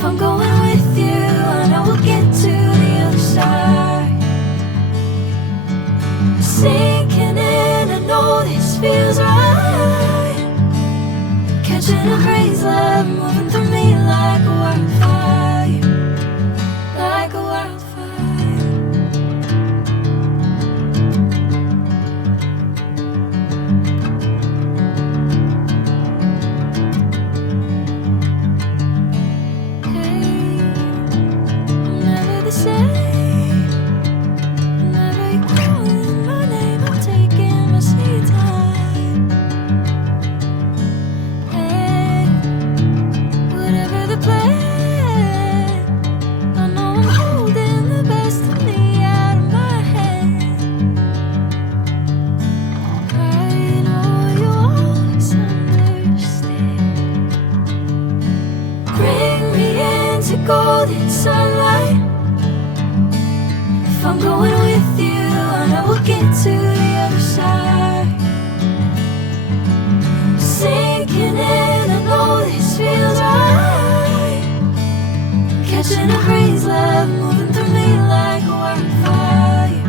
If I'm going with you, I know we'll get to the other side. Sinking in, I know this feels right. Catching a crazy love, moving through me like a wildfire, like a wildfire. Hey, I'm never the same. Whenever you're calling my name, I'm taking my sweet time. Hey, whatever the plan, I know I'm holding the best of me out of my hand. I know you always understand. Bring me into golden sunlight. If I'm going with you, I know we'll get to the other side. Sinking in, I know this feels right. Catching a crazy love, moving through me like a wildfire,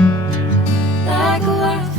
like a wildfire.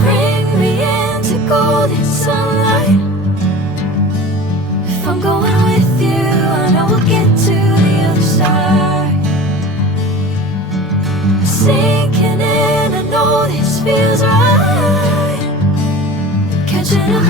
Bring me into golden sunlight. If I'm going with you, I know we'll get to the other side. Sinking in, I know this feels right. Catching a